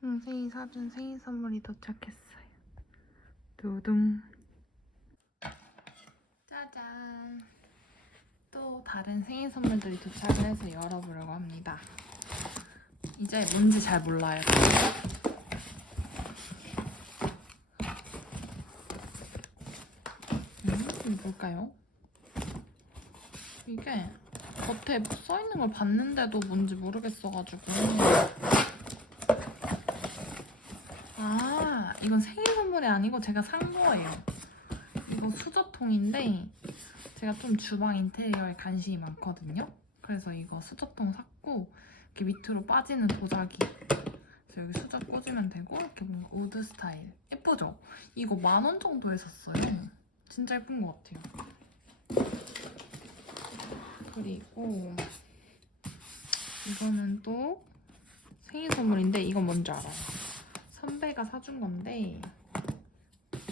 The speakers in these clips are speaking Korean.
동생이 사준 생일 선물이 도착했어요. 두둥. 짜잔. 또 다른 생일 선물들이 도착을 해서 열어보려고 합니다. 이제 뭔지 잘 몰라요. 이게 뭘까요? 이게 겉에 써있는 걸 봤는데도 뭔지 모르겠어가지고. 아, 이건 생일 선물이 아니고 제가 산 거예요. 이거 수저통인데 제가 좀 주방 인테리어에 관심이 많거든요. 그래서 이거 수저통 샀고 이렇게 밑으로 빠지는 도자기. 그래서 여기 수저 꽂으면 되고 이렇게 뭔가 오드 스타일. 예쁘죠? 이거 10,000원 정도에 샀어요. 진짜 예쁜 것 같아요. 그리고 이거는 또 생일 선물인데 이건 뭔지 알아요? 선배가 사준 건데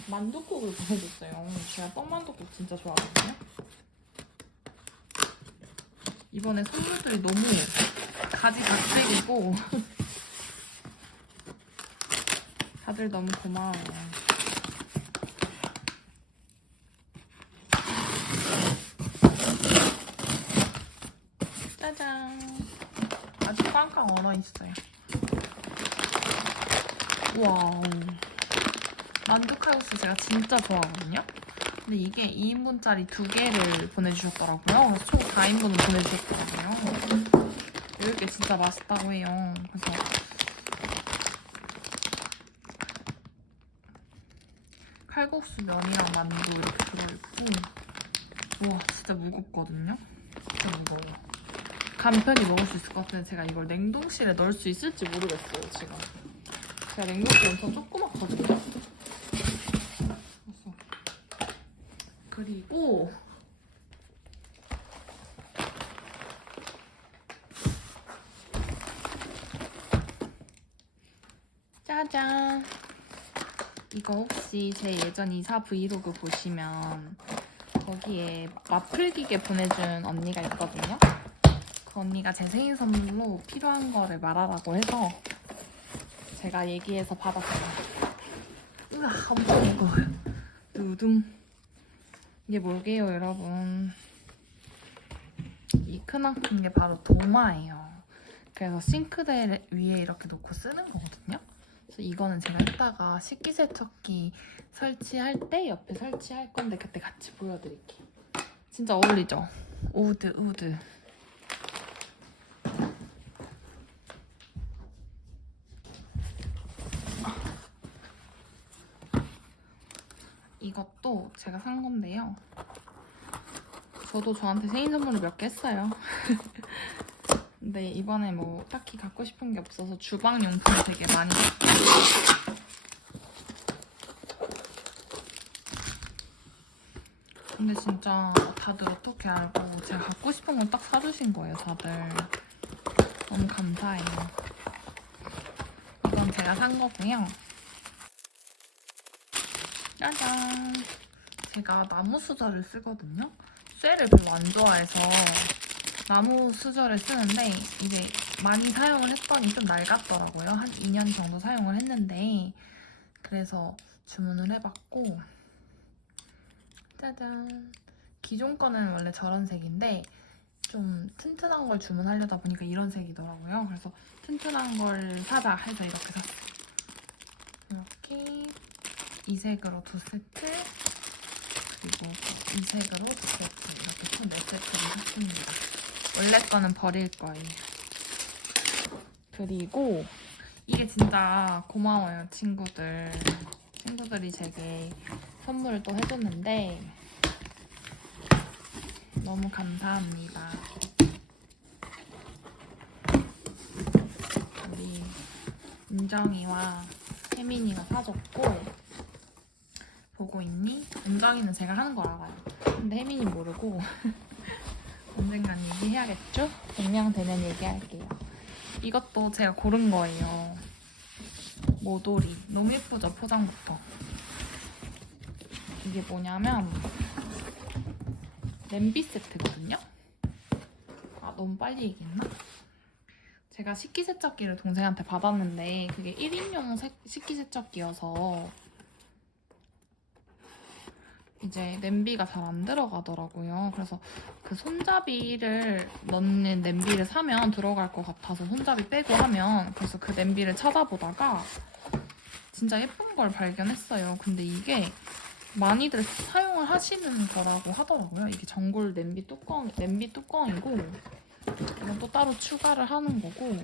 만둣국을 보내줬어요. 제가 떡만둣국 진짜 좋아하거든요. 이번에 선물들이 너무 가지각색이고 다들 너무 고마워요. 짜잔. 아직 꽝꽝 얼어있어요. 와우. 만두칼국수 제가 진짜 좋아하거든요. 근데 이게 2인분짜리 2개를 보내주셨더라고요. 그래서 총 4인분을 보내주셨더라고요. 이게 진짜 맛있다고 해요. 그래서 칼국수 면이랑 만두 이렇게 들어있고 우와 진짜 무겁거든요. 진짜 무거워요. 간편히 먹을 수 있을 것 같은데 제가 이걸 냉동실에 넣을 수 있을지 모르겠어요 지금. 제가 냉동실 엄청 조그맣거든요. 그래서 그리고 짜잔. 이거 혹시 제 예전 이사 브이로그 보시면 거기에 마플기계 보내준 언니가 있거든요. 그 언니가 제 생일 선물로 필요한 거를 말하라고 해서 제가 얘기해서 받았어요. 으아, 엄청 무거워요. 두둥. 이게 뭘게요, 여러분? 이 크나큰 게 바로 도마예요. 그래서 싱크대 위에 이렇게 놓고 쓰는 거거든요. 그래서 이거는 제가 이따가 식기세척기 설치할 때 옆에 설치할 건데 그때 같이 보여드릴게요. 진짜 어울리죠? 우드. 이것도 제가 산 건데요. 저도 저한테 생일 선물을 몇 개 했어요. 근데 이번에 뭐 딱히 갖고 싶은 게 없어서 주방용품 되게 많이 샀어요. 근데 진짜 다들 어떻게 알고 제가 갖고 싶은 건 딱 사주신 거예요, 다들. 너무 감사해요. 이건 제가 산 거고요. 짜잔! 제가 나무 수저를 쓰거든요. 쇠를 별로 안 좋아해서 나무 수저를 쓰는데 이제 많이 사용을 했더니 좀 낡았더라고요. 한 2년 정도 사용을 했는데 그래서 주문을 해봤고 짜잔! 기존 거는 원래 저런 색인데 좀 튼튼한 걸 주문하려다 보니까 이런 색이더라고요. 그래서 튼튼한 걸 사자 해서 이렇게 샀어요. 이렇게 이 색으로 2세트 그리고 이 색으로 2세트 이렇게 총 4세트를 샀습니다. 원래 거는 버릴 거예요. 그리고 이게 진짜 고마워요, 친구들. 친구들이 제게 선물을 또 해줬는데 너무 감사합니다. 우리 은정이와 혜민이가 사줬고 보고 있니? 은정이는 제가 하는 걸 알아요. 근데 혜민이 모르고 언젠간 얘기해야겠죠? 100명 되면 얘기할게요. 이것도 제가 고른 거예요. 모도리. 너무 예쁘죠? 포장부터. 이게 뭐냐면 냄비 세트거든요? 아, 너무 빨리 얘기했나? 제가 식기세척기를 동생한테 받았는데 그게 1인용 식기세척기여서 이제 냄비가 잘 안 들어가더라고요. 그래서 그 손잡이를 넣는 냄비를 사면 들어갈 것 같아서 손잡이 빼고 하면, 그래서 그 냄비를 찾아보다가 진짜 예쁜 걸 발견했어요. 근데 이게 많이들 사용을 하시는 거라고 하더라고요. 이게 전골 냄비 뚜껑이고 이건 또 따로 추가를 하는 거고.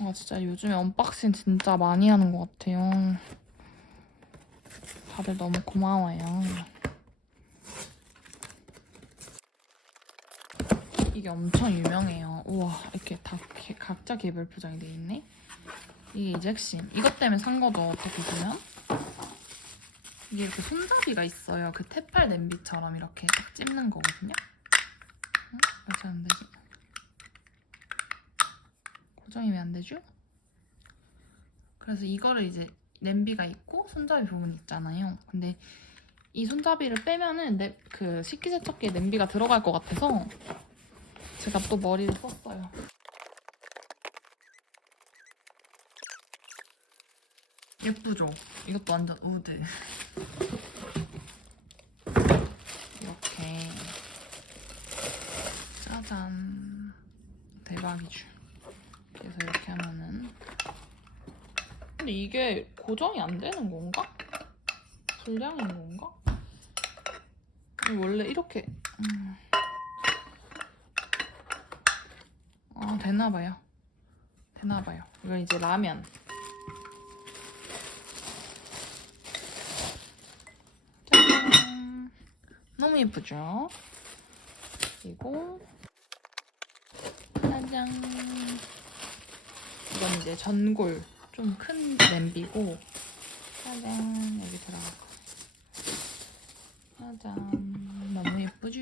아 진짜 요즘에 언박싱 진짜 많이 하는 것 같아요. 다들 너무 고마워요. 이게 엄청 유명해요. 우와, 이렇게 다 각자 개별 포장이 돼 있네. 이게 이제 핵심. 이것 때문에 산 거죠, 어떻게 보면. 이게 이렇게 손잡이가 있어요. 그 테팔 냄비처럼 이렇게 딱 찝는 거거든요. 왜 잘 안 되지? 고정이 왜 안 되죠? 그래서 이거를 이제 냄비가 있고 손잡이 부분 있잖아요. 근데 이 손잡이를 빼면은 그 식기세척기에 냄비가 들어갈 것 같아서 제가 또 머리를 썼어요. 예쁘죠? 이것도 완전 우드. 이렇게 짜잔, 대박이죠. 그래서 이렇게 하면은, 근데 이게 고정이 안 되는 건가? 불량인 건가? 원래 이렇게 되나봐요. 이건 이제 라면. 짜잔. 너무 예쁘죠? 그리고 짜잔. 이건 이제 전골 좀 큰 냄비고, 짜잔, 여기 들어가고. 짜잔, 너무 예쁘죠?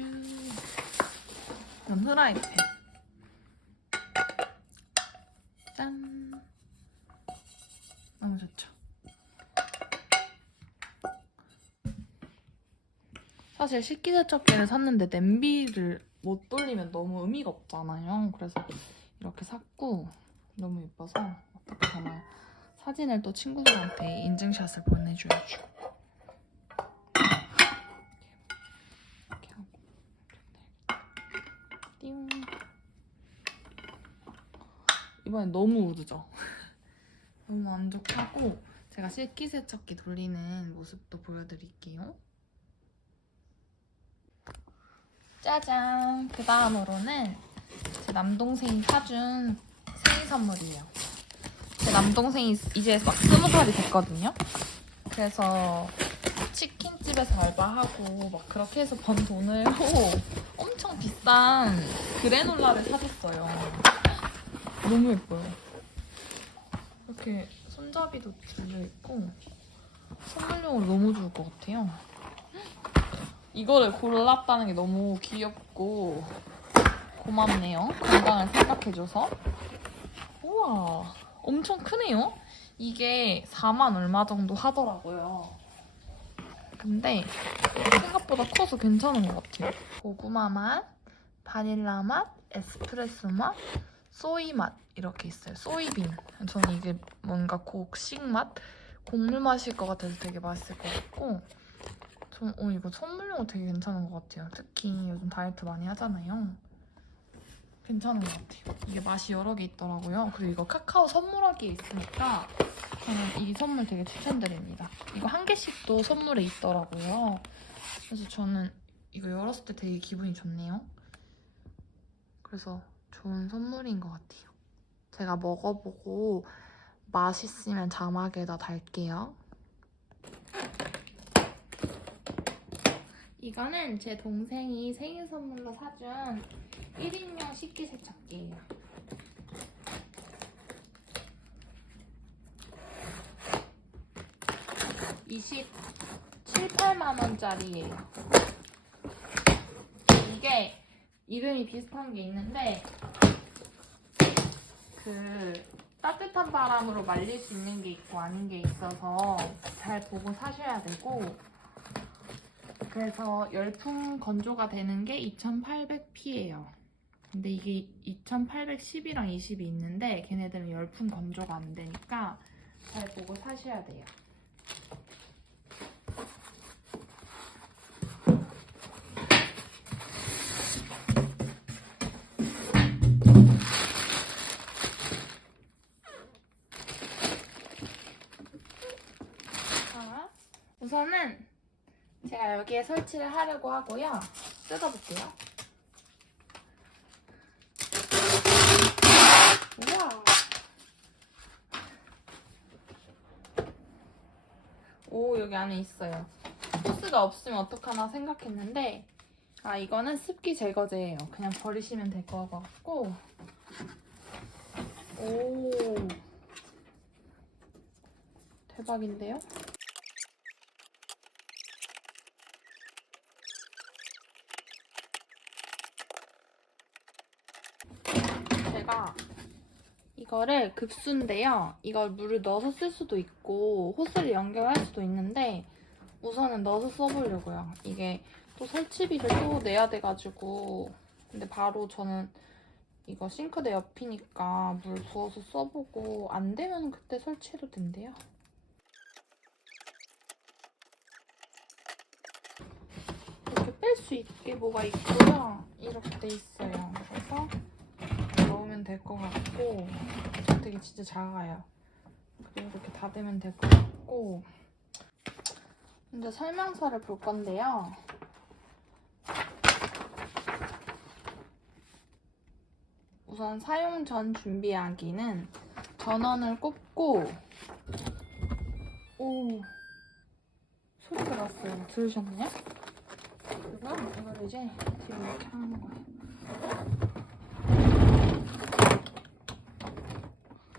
이건 후라이팬. 짠. 너무 좋죠? 사실 식기세척기를 샀는데 냄비를 못 돌리면 너무 의미가 없잖아요. 그래서 이렇게 샀고, 너무 예뻐서 어떻게 하나 사진을 또 친구들한테 인증샷을 보내줘야죠. 이렇게 하고 띵. 이번엔 너무 우드죠? 너무 만족하고 제가 식기세척기 돌리는 모습도 보여드릴게요. 짜잔! 그 다음으로는 제 남동생이 사준 생일 선물이에요. 제 남동생이 이제 막 20살이 됐거든요. 그래서 치킨집에서 알바하고 막 그렇게 해서 번 돈으로 엄청 비싼 그래놀라를 사줬어요. 너무 예뻐요. 이렇게 손잡이도 들려있고 선물용으로 너무 좋을 것 같아요. 이거를 골랐다는 게 너무 귀엽고 고맙네요. 건강을 생각해줘서. 우와, 엄청 크네요. 이게 4만 얼마 정도 하더라고요. 근데 생각보다 커서 괜찮은 것 같아요. 고구마 맛, 바닐라 맛, 에스프레소 맛, 소이 맛 이렇게 있어요. 소이빈. 저는 이게 뭔가 곡식 맛? 곡물 맛일 것 같아서 되게 맛있을 것 같고, 전 이거 선물용으로 되게 괜찮은 것 같아요. 특히 요즘 다이어트 많이 하잖아요. 괜찮은 것 같아요. 이게 맛이 여러 개 있더라고요. 그리고 이거 카카오 선물하기에 있으니까 저는 이 선물 되게 추천드립니다. 이거 한 개씩도 선물에 있더라고요. 그래서 저는 이거 열었을 때 되게 기분이 좋네요. 그래서 좋은 선물인 것 같아요. 제가 먹어보고 맛있으면 자막에다 달게요. 이거는 제 동생이 생일 선물로 사준 1인용 식기세척기예요. 27, 8만원짜리예요. 이게 이름이 비슷한 게 있는데 그 따뜻한 바람으로 말릴 수 있는 게 있고 아닌 게 있어서 잘 보고 사셔야 되고, 그래서 열풍 건조가 되는 게 2800P예요. 근데 이게 2810이랑 20이 있는데 걔네들은 열풍 건조가 안 되니까 잘 보고 사셔야 돼요. 자, 우선은 제가 여기에 설치를 하려고 하고요. 뜯어볼게요. 우와. 오, 여기 안에 있어요. 호스가 없으면 어떡하나 생각했는데 이거는 습기 제거제예요. 그냥 버리시면 될 것 같고. 오, 대박인데요? 제가 이거를 급수인데요. 이걸 물을 넣어서 쓸 수도 있고 호스를 연결할 수도 있는데 우선은 넣어서 써보려고요. 이게 또 설치비를 또 내야 돼가지고 근데 바로 저는 이거 싱크대 옆이니까 물 부어서 써보고 안 되면 그때 설치해도 된대요. 이렇게 뺄 수 있게 뭐가 있고요. 이렇게 돼 있어요. 그래서 넣으면 될 것 같고 되게 진짜 작아요. 그리고 이렇게 닫으면 될 것 같고 이제 설명서를 볼 건데요. 우선 사용 전 준비하기는 전원을 꼽고 오 소리가 났어요. 들으셨나요? 그리고 이걸 이제 뒤로 이렇게 하는 거예요.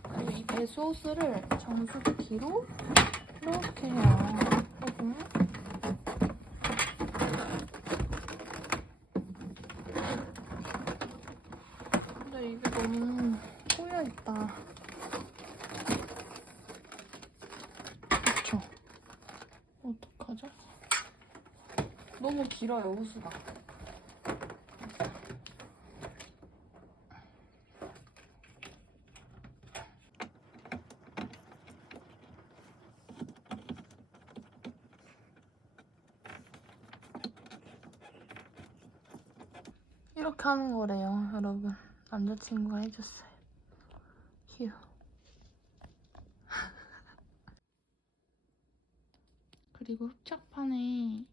그리고 이 배수 호스를 정수기 뒤로 이렇게 해요. 그리고 근데 이게 너무 꼬여있다. 그쵸? 어떡하죠? 너무 길어요, 호수가. 이렇게 하는 거래요, 여러분. 남자친구가 해줬어요. 휴. 그리고 흡착판에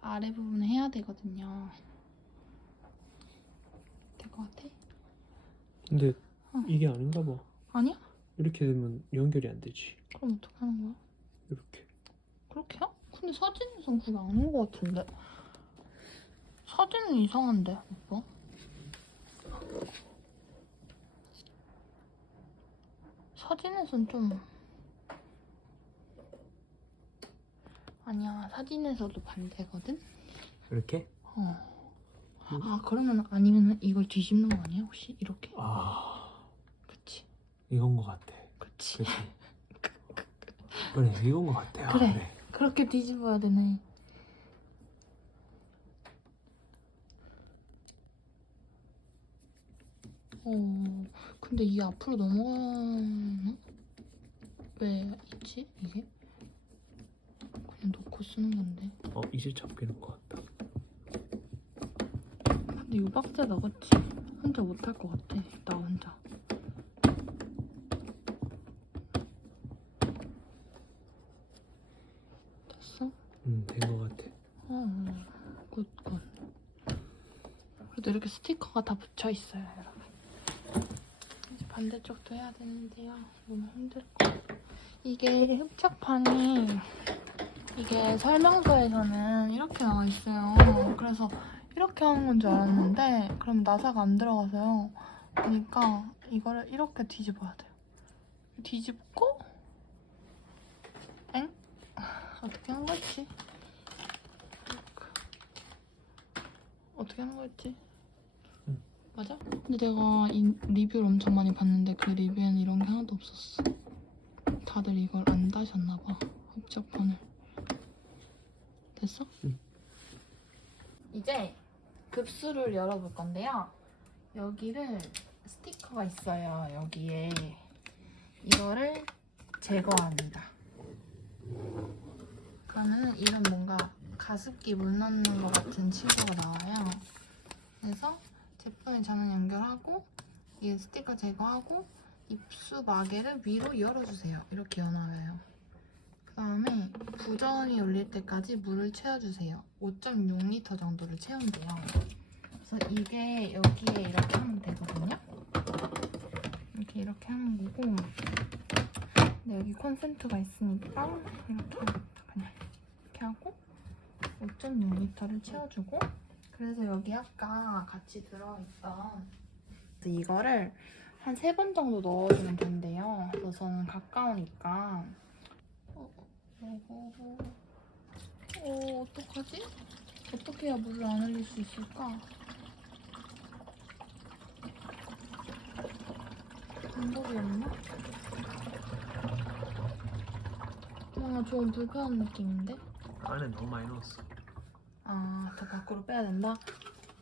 아래 부분에 해야 되거든요. 될 것 같아? 근데 이게 아닌가 봐. 아니야? 이렇게 되면 연결이 안 되지. 그럼 어떻게 하는 거야? 이렇게. 그렇게야? 근데 사진에선 그게 아닌 것 같은데? 사진은 이상한데, 오빠? 사진에선 좀... 아니야, 사진에서도 반대거든? 이렇게? 그러면 아니면 이걸 뒤집는 거 아니야, 혹시? 이렇게? 그치. 이건 것 같아. 그치. 그치? 그래, 이건 것 같아요. 그래. 그래. 그렇게 뒤집어야 되네. 근데 이게 앞으로 넘어가나? 왜 있지, 이게? 그냥 놓고 쓰는 건데. 이제 잡히는 것 같다. 근데 이거 빡세다, 그치? 혼자 못할 것 같아, 나 혼자. 됐어? 된 것 같아. 굿. 그래도 이렇게 스티커가 다 붙여있어요, 여러분. 이제 반대쪽도 해야 되는데요. 너무 힘들 것 같아요. 이게 흡착판이 이게 설명서에서는 이렇게 나와 있어요. 그래서 이렇게 하는 건 줄 알았는데 그럼 나사가 안 들어가서요. 그러니까 이거를 이렇게 뒤집어야 돼요. 뒤집고 엥? 어떻게 하는 거였지? 어떻게 하는 거였지? 맞아? 근데 내가 이 리뷰를 엄청 많이 봤는데 그 리뷰에는 이런 게 하나도 없었어. 다들 이걸 안 다셨나봐, 흡착판을. 됐어? 응. 이제 급수를 열어볼 건데요. 여기를 스티커가 있어요. 여기에 이거를 제거합니다. 그러면 이런 뭔가 가습기 물 넣는 것 같은 칠구가 나와요. 그래서 제품에 전원 연결하고 이 스티커 제거하고 입수 마개를 위로 열어주세요. 이렇게 연화해요. 그 다음에 부전이 올릴 때까지 물을 채워주세요. 5.6L 정도를 채운대요. 그래서 이게 여기에 이렇게 하면 되거든요. 이렇게 하는 거고, 근데 여기 콘센트가 있으니까 이렇게 그냥 이렇게 하고 5.6L를 채워주고, 그래서 여기 아까 같이 들어있던 이거를 한 3번 정도 넣어주면 된대요. 그래서 저는 가까우니까 어떡하지? 어떻게 해야 물을 안 흘릴 수 있을까? 방법이 없나? 뭔가 좀 불편한 느낌인데? 안에 너무 많이 넣었어. 아, 더 밖으로 빼야 된다?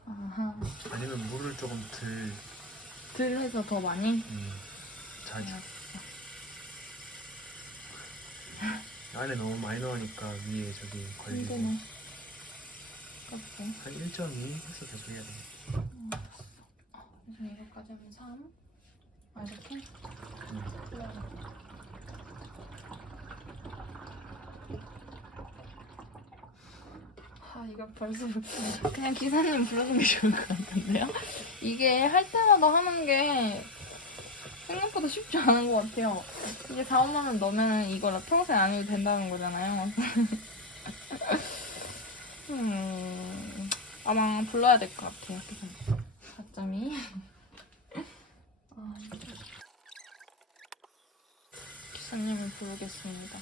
아하. 아니면 물을 조금 덜 해서 더 많이? 자주. 안에 너무 많이 넣으니까 위에 저기 걸리고. 힘드네. 깜짝. 한 1.2 해서 계속 해야 돼. 그래서 이거까지 하면 3? 아, 이렇게? 아, 이거 벌써 이렇게. 그냥 기사님 부르는 게 좋을 것 같은데요? 이게 할 때마다 하는 게 생각보다 쉽지 않은 것 같아요. 이게 4, 5만 원 넣으면 이걸 평생 안 해도 된다는 거잖아요. 아마 불러야 될 것 같아요. 4.2. 기사님을 부르겠습니다.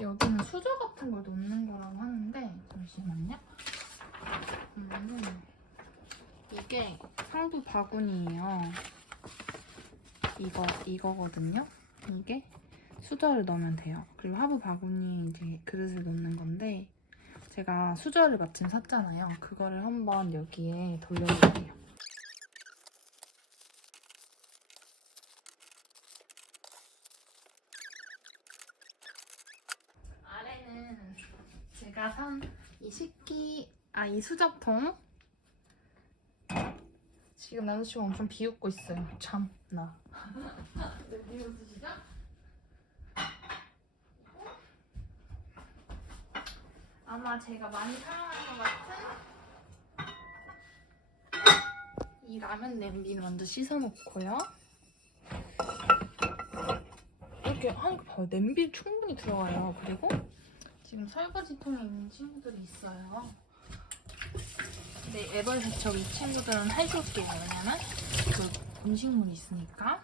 여기는 수저 같은 걸 놓는 거라고 하는데, 잠시만요. 이게 상부 바구니예요. 이거거든요. 이게 수저를 넣으면 돼요. 그리고 하부 바구니에 이제 그릇을 넣는 건데, 제가 수저를 마침 샀잖아요. 그거를 한번 여기에 돌려볼게요. 아래는 제가 산 이 수저통. 지금 남자친구 엄청 비웃고 있어요. 참나. 네, 비웃으시죠? 아마 제가 많이 사용할 것 같은 이 라면 냄비는 먼저 씻어놓고요. 이렇게 하니까 봐요. 냄비 충분히 들어가요. 그리고 지금 설거지통에 있는 친구들이 있어요. 근데 애벌 세척 이 친구들은 해줄게요. 왜냐면 그 음식물이 있으니까.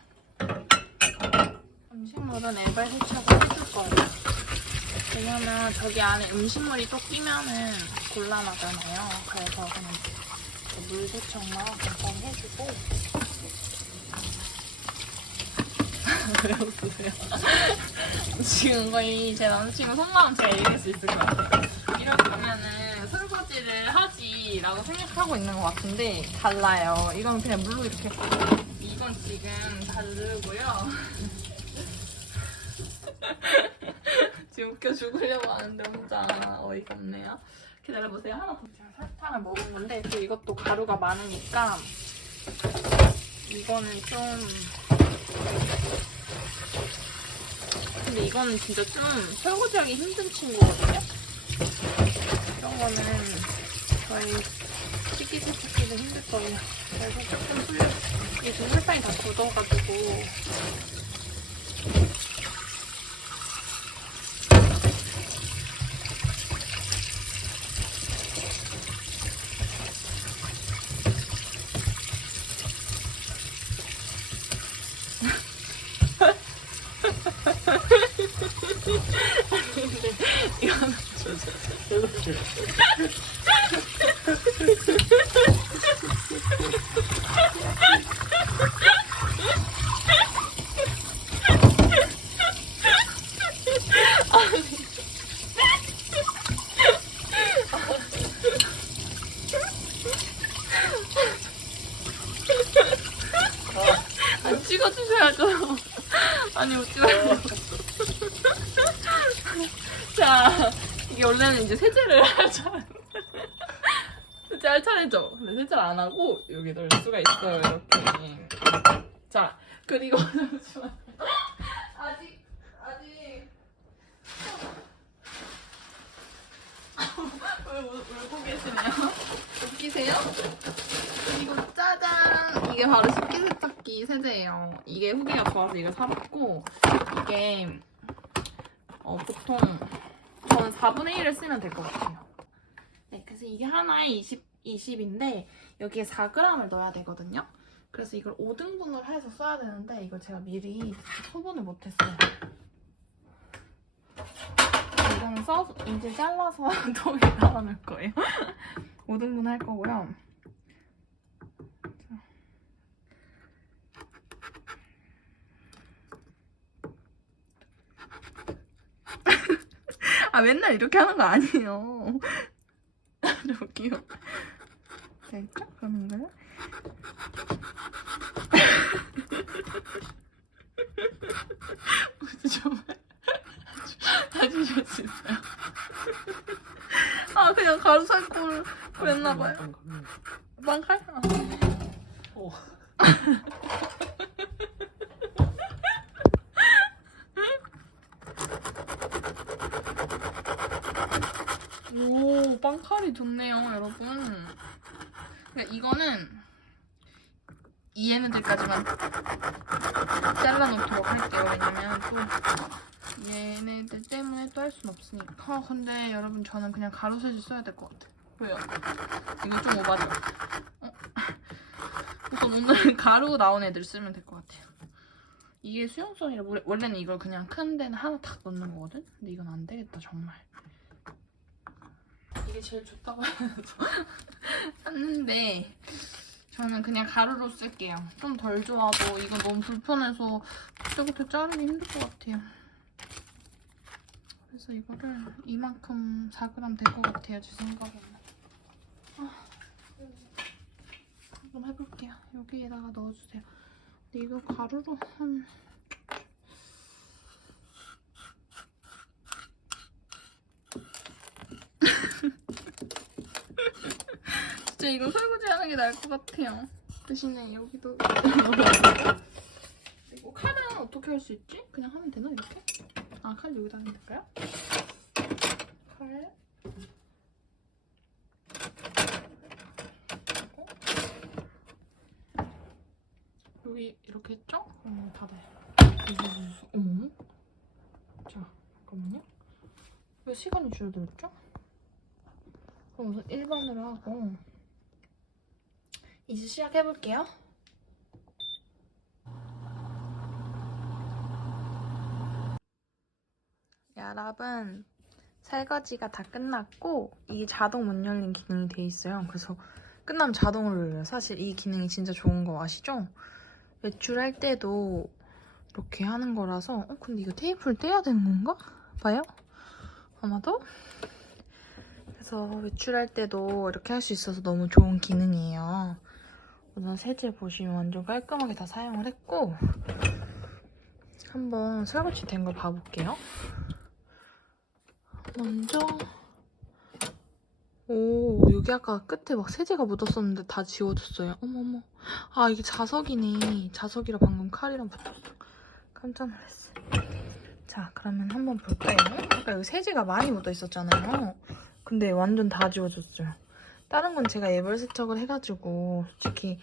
음식물은 애벌 세척을 해줄 거예요. 왜냐면 저기 안에 음식물이 또 끼면은 곤란하잖아요. 그래서 그냥 물 세척만 간단히 해주고. 왜 웃으세요? 지금 거의 제 남자친구 속마음 제가 읽을 수 있을 것 같아요. 이럴 거면은 설거지를 하지라고 생각하고 있는 것 같은데 달라요. 이건 그냥 물로 이렇게. 이건 지금 자르고요. 지금 웃겨 죽으려고 하는데 혼자 어이가 없네요. 기다려보세요. 하나 더. 제가 설탕을 먹은 건데 또 이것도 가루가 많으니까 이거는 좀. 근데 이거는 진짜 좀 설거지하기 힘든 친구거든요? 이런 거는 거의 식기세척기도 힘들 거예요. 그래서 조금 이게 지금 설탕이 다 굳어가지고. 근데 이거는 말고. 아니, 웃지 말고. 자, 이게 원래는 이제 세제를 하잖아. 세제할 차례죠. 근데 세제를 안 하고 여기 넣을 수가 있어요, 이렇게. 자, 그리고 잠시만. 아직. 왜 울고 계시네요? 웃기세요? 그리고 짜잔! 이게 바로 식기세척기 세제예요. 이게 후기가 좋아서 이걸 사봤고, 이게 보통 저는 4분의 1을 쓰면 될 것 같아요. 네, 그래서 이게 하나에 20인데 여기에 4g을 넣어야 되거든요. 그래서 이걸 5등분을 해서 써야 되는데 이걸 제가 미리 소분을 못했어요. 이거는 이제 잘라서 통에 넣어놓을 거예요. 5등분 할 거고요. 아, 맨날 이렇게 하는 거 아니에요. 좀 웃기요. 됐죠? 그럼 이거는 정말 다시 줄 수 있어요. 아, 그냥 가루 살 걸 그랬나봐요. 빵칼? 아. 오. 오, 빵칼이 좋네요, 여러분. 그러니까 이거는 얘네들까지만 잘라놓도록 할게요. 왜냐면 또 얘네들 때문에 또 할 순 없으니까. 근데 여러분, 저는 그냥 가루셋을 써야 될 것 같아요. 왜요? 이거 좀 오바죠? 우선 오늘 가루 나온 애들 쓰면 될 것 같아요. 이게 수용성이라 원래는 이걸 그냥 큰 데는 하나 딱 넣는 거거든? 근데 이건 안 되겠다, 정말. 이게 제일 좋다고 해서 샀는데 저는 그냥 가루로 쓸게요. 좀 덜 좋아도 이건 너무 불편해서 그때그때 자르기 힘들 것 같아요. 그래서 이거를 이만큼 4g 될 것 같아요, 제 생각에는. 한번 해볼게요. 여기에다가 넣어주세요. 근데 이거 가루로 한... 진짜 이거 설거지하는 게 나을 것 같아요. 대신에 여기도 그리고 칼은 어떻게 할 수 있지? 그냥 하면 되나, 이렇게? 아, 칼 여기다 하면 될까요? 칼 여기 이렇게 했죠? 닫아요. 어머? 자, 잠깐만요. 왜 시간이 줄어들었죠? 그럼 우선 1번으로 하고 이제 시작해볼게요. 여러분, 설거지가 다 끝났고 이게 자동 문 열린 기능이 돼 있어요. 그래서 끝나면 자동으로 열려요. 사실 이 기능이 진짜 좋은 거 아시죠? 외출할 때도 이렇게 하는 거라서 근데 이거 테이프를 떼야 되는 건가? 봐요? 아마도? 그래서 외출할 때도 이렇게 할 수 있어서 너무 좋은 기능이에요. 우선 세제 보시면 완전 깔끔하게 다 사용을 했고 한번 설거지 된 거 봐볼게요. 먼저 여기 아까 끝에 막 세제가 묻었었는데 다 지워졌어요. 어머머. 아, 이게 자석이네. 자석이라 방금 칼이랑 붙었어. 깜짝 놀랐어. 자, 그러면 한번 볼까요? 아까 여기 세제가 많이 묻어 있었잖아요. 근데 완전 다 지워졌어요. 다른 건 제가 예벌 세척을 해가지고 솔직히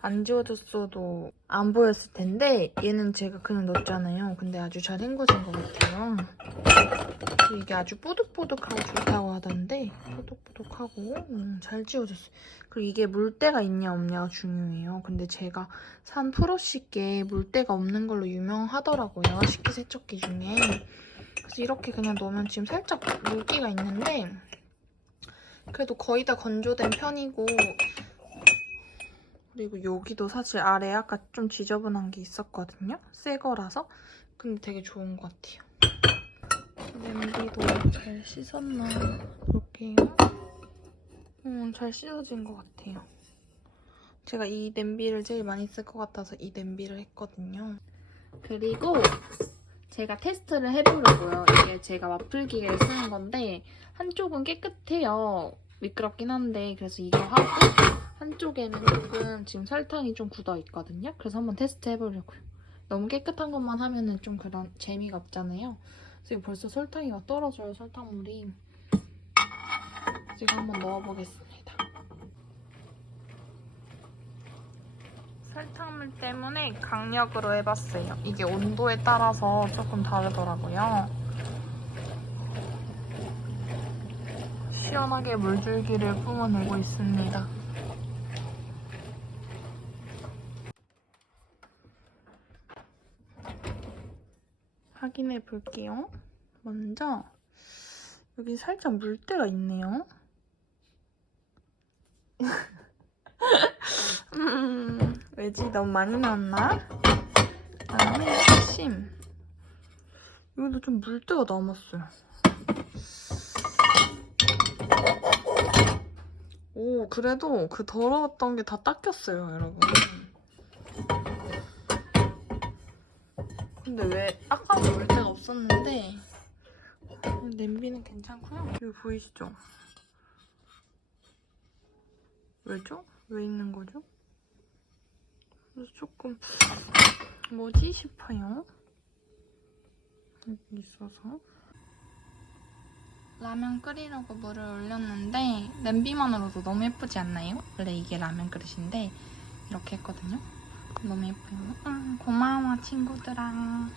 안 지워졌어도 안 보였을 텐데 얘는 제가 그냥 넣었잖아요. 근데 아주 잘 헹궈진 것 같아요. 이게 아주 뽀득뽀득하고 좋다고 하던데 뽀득뽀득하고 잘 지워졌어요. 그리고 이게 물때가 있냐 없냐가 중요해요. 근데 제가 산 프로식에 물때가 없는 걸로 유명하더라고요. 식기세척기 중에. 그래서 이렇게 그냥 넣으면 지금 살짝 물기가 있는데 그래도 거의 다 건조된 편이고 그리고 여기도 사실 아래 아까 좀 지저분한 게 있었거든요. 새 거라서. 근데 되게 좋은 것 같아요. 냄비도 잘 씻었나 볼게요. 잘 씻어진 것 같아요. 제가 이 냄비를 제일 많이 쓸 것 같아서 이 냄비를 했거든요. 그리고 제가 테스트를 해보려고요. 이게 제가 와플 기계를 쓰는 건데 한쪽은 깨끗해요. 미끄럽긴 한데 그래서 이거 하고 한쪽에는 조금 지금 설탕이 좀 굳어 있거든요. 그래서 한번 테스트 해보려고요. 너무 깨끗한 것만 하면은 좀 그런 재미가 없잖아요. 지금 벌써 설탕이 막 떨어져요, 설탕물이. 지금 한번 넣어보겠습니다. 설탕물 때문에 강력으로 해봤어요. 이게 온도에 따라서 조금 다르더라고요. 시원하게 물줄기를 뿜어내고 있습니다. 확인해 볼게요. 먼저 여기 살짝 물때가 있네요. 왜지? 너무 많이 넣었나? 그다음에 심. 여기도 좀 물때가 남았어요. 오, 그래도 그 더러웠던 게 다 닦였어요, 여러분. 근데 왜 아까는 물때가 없었는데 냄비는 괜찮고요. 여기 보이시죠? 왜죠? 왜 있는 거죠? 그래서 조금 뭐지 싶어요. 여기 있어서. 라면 끓이려고 물을 올렸는데 냄비만으로도 너무 예쁘지 않나요? 원래 이게 라면 그릇인데 이렇게 했거든요. 너무 예뻐요. 고마워 친구들아.